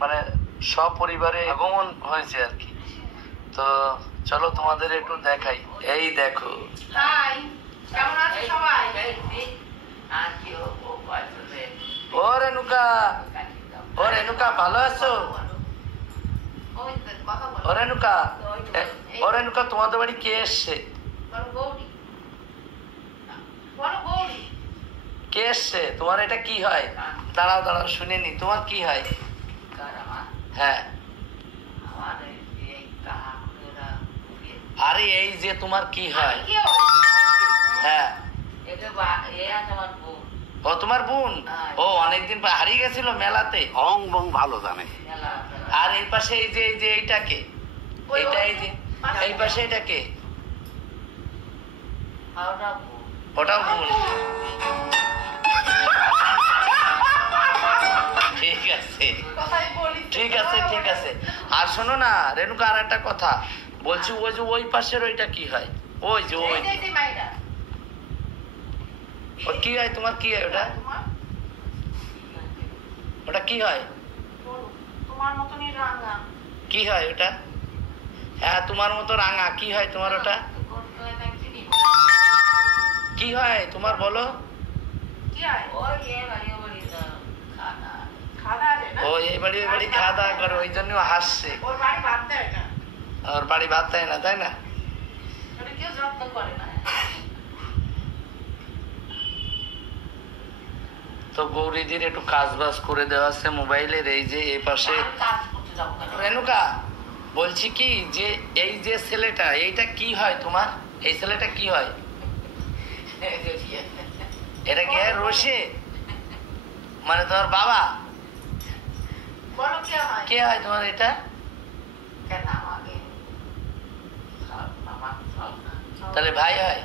মানে সপরিবারে আগমন হয়েছে আর কি। তো চলো তোমাদের একটু দেখাই। এই দেখো, কেমন আছো সবাই? ও রেনুকা, ও রেনুকা ভালো আছো? ও রেনুকা, ও রেনুকা তোমাদের বাড়ি কে এসছে? কে এসছে? তোমার এটা কি হয়? দাঁড়াও দাঁড়াও শুনিনি, তোমার কি হয়? হ্যাঁ, আরে এই যে তোমার কি হয়? হ্যাঁ, ও তোমার বোন। ও অনেকদিন হারিয়ে গেছিল মেলাতে। অং বং ভালো জানে। আর এই পাশে এই যে এইটাকে, এইটা এই যে এই পাশে এটাকে, ওটাও বোন। ঠিক আছে ঠিক আছে ঠিক আছে। আর শোনো না রেনুকা, আর একটা কথা বলছি, ওই যে ওই পাশের ওইটা কি হয়? ওই যে ওই কি হয়? তোমার কি হয় ওটা? ওটা কি হয়? তোমার মতনই রাঙা। কি হয় ওটা? হ্যাঁ তোমার মতো রাঙা। কি হয় তোমার ওটা? কি হয় তোমার বলো? কি হয়? ও এই বাড়ি ওই বাড়ি খাওয়া দাওয়া করে, ওই জন্য হাসছে। ওর বাড়ি ভাত দেয় না। ওর বাড়ি ভাত দেয় না, তাই না? ওটা কেউ যত্ন করে না। তো গৌরীদির একটু কাজ বাজ করে দেওয়া আছে মোবাইলের। এই যে এই পাশে রেনুকা, বলছি কি যে এই যে ছেলেটা, এইটা কি হয় তোমার? এই ছেলেটা কি হয়? এটা কি হয়? রশি মানে তোমার বাবা? বলো কে হয়? কে হয় তোমার এটা? তাহলে ভাই হয়?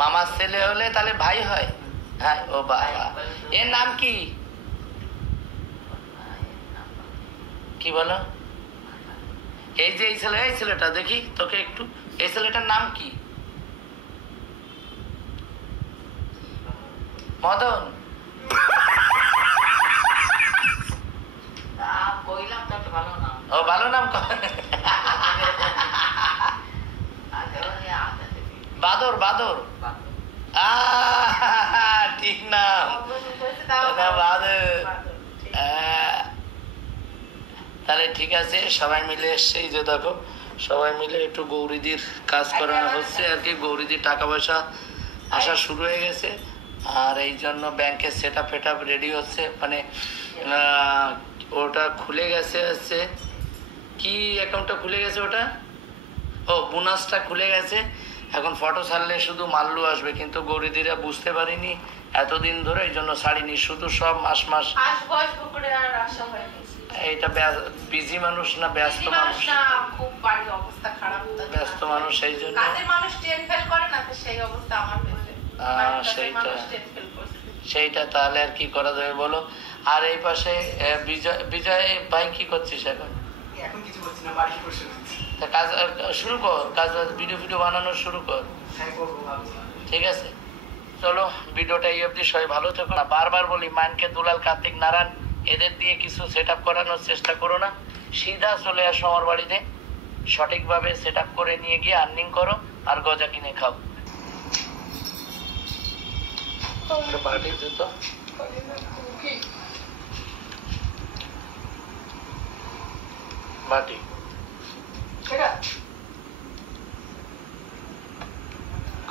মামার ছেলে হলে তাহলে ভাই হয়? হ্যাঁ, ও বাবা। এর নাম কি? কি বলো? এই যে এই ছেলে, এই ছেলেটা দেখি তোকে একটু, এই ছেলেটার নাম কি? মদন। ও ভালো নাম। বাদর, বাদর। ঠিক নাম, বাদর। তাহলে ঠিক আছে, সবাই মিলে এসছে। এই যে দেখো সবাই মিলে একটু গৌরীদির কাজ করানো হচ্ছে আর কি। গৌরীদির টাকা পয়সা আসা শুরু হয়ে গেছে, আর এই জন্য ব্যাংকের সেট আপ ফেট আপ রেডি হচ্ছে। মানে ওটা খুলে গেছে হচ্ছে কি, অ্যাকাউন্টটা খুলে গেছে ওটা, ও বোনাসটা খুলে গেছে। এখন ফটো ছাড়লে শুধু মাল্লু আসবে, কিন্তু গৌরীদিরা বুঝতে পারিনি এতদিন ধরে, এই জন্য ছাড়িনি। শুধু সব মাস মাস এইটা বিজি মানুষ না ব্যস্ত মানুষ? খুব বাড়ি অবস্থা খারাপ, ব্যস্ত মানুষ, এই জন্য কাজের মানুষ টেন ফেল করে না, তো সেই অবস্থা আমার হয়েছে। সেইটা তাহলে আর কি করা যাবে বলো? আর এই পাশে বিজয় ভাই কি করছিস এখন? এখন কিছু করছি না, বাড়ি বসে আছি। কাজ শুরু কর, কাজ ভিডিও বানানো শুরু কর। হ্যাঁ করবো ভাবছি। ঠিক আছে, চলো ভিডিওটা এই অবধি। সবাই ভালো থেকো। বারবার বলি, মানকে দুলাল, কার্তিক, নারায়ণ এদের দিয়ে কিছু সেট আপ করানোর চেষ্টা করো না। সিধা চলে আসো আমার বাড়িতে, সঠিকভাবে সেট আপ করে নিয়ে গিয়ে আর্নিং করো আর গজা কিনে খাও। পার্টি জুতো বাটি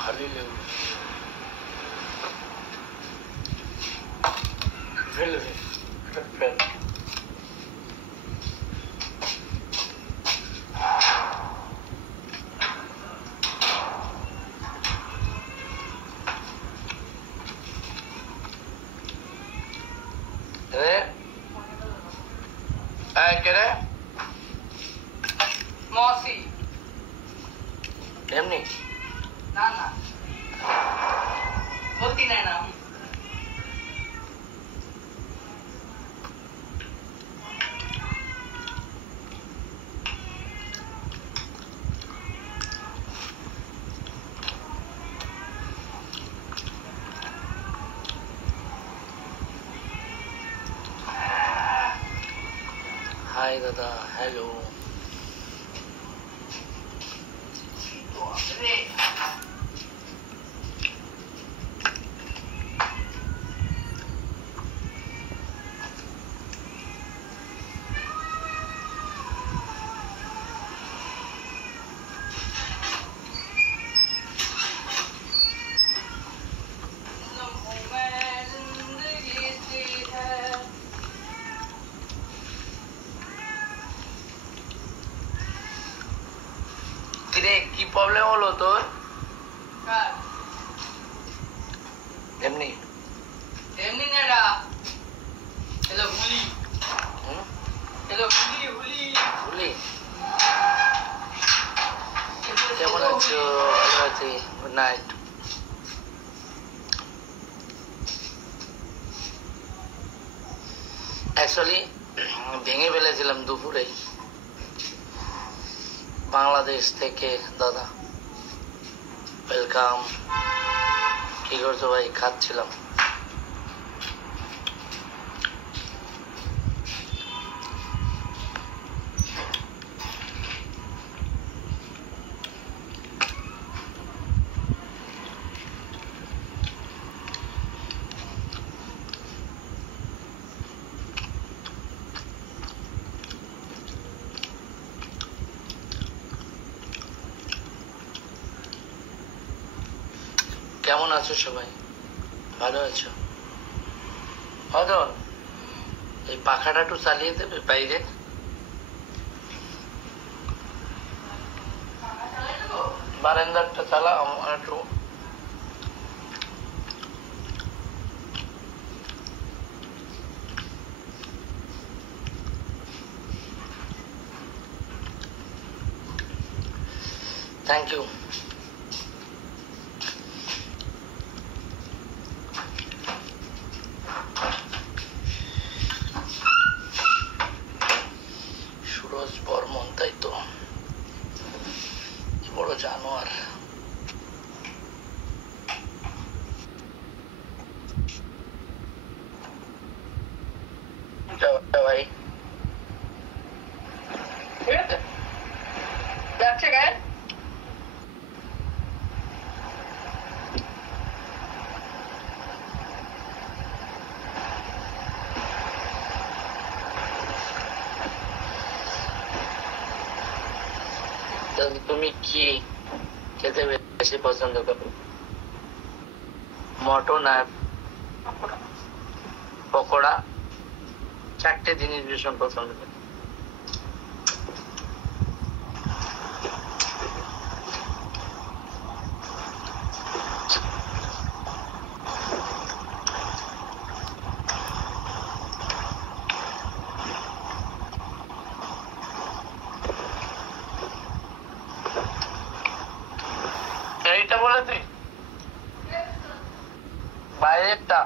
খালি লেবু ফেলে দে, ফেল। এমনি না না বলতি না না হাই দাদা, হ্যালো। কিরে, কি প্রবলেম হলো তোর? এমনি এমনি না হ্যালো হুলি হুম? হ্যালো হুলি হুলি ভুলি? কেমন আছো? ভালো আছি। Good night. অ্যাকচুয়ালি ভেঙে ফেলেছিলাম দুপুরেই। বাংলাদেশ থেকে দাদা, ওয়েলকাম। কি করছো ভাই? খাচ্ছিলাম। কেমন আছো সবাই? ভালো আছো? অদন, এই পাখাটা একটু চালিয়ে দেবে বাইরে? বারান্দারটা চালাও আমার একটু। Thank you. সুরজ বর্মন, তাই তো? বড় জানোয়ার। ভাই যাচ্ছে গায়ে তুমি কি খেতে বেশি পছন্দ করো? মটন আর পকোড়া, চারটে জিনিস ভীষণ পছন্দ করি। এইটা বলে তুই বাইরেরটা,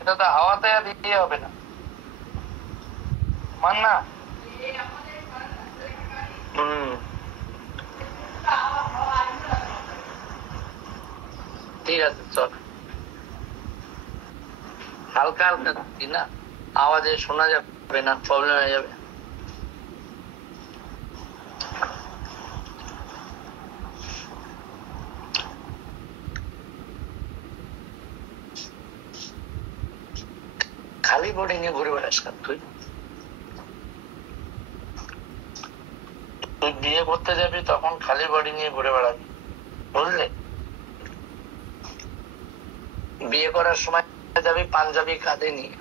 এটা তো হাওয়াতে আর ইয়ে হবে না, মান না। হম, ঠিক আছে চল। হালকা হালকা দিই না, আওয়াজে শোনা যাবে না, প্রবলেম হয়ে যাবে। খালি বডি নিয়ে ঘুরে বেড়াস কেন তুই? তুই বিয়ে করতে যাবি তখন খালি বডি নিয়ে ঘুরে বেড়াবি, বুঝলে? বিয়ে করার সময় যাবি পাঞ্জাবি কাঁধে নিয়ে।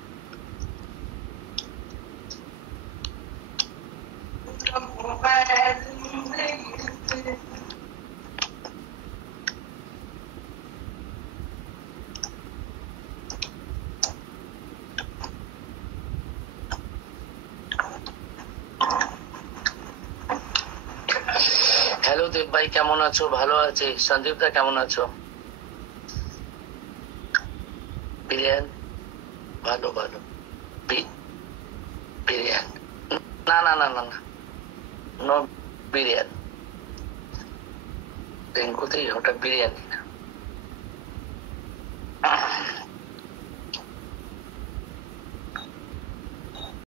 হ্যালো দেব ভাই, কেমন আছো? ভালো আছি। সঞ্জীব দা কেমন আছো? বিরিয়ান, ভালো ভালো। বিরিয়ান, না না না না না, নো বিরিয়ানি। রিঙ্কুতেই ওটা বিরিয়ানি না।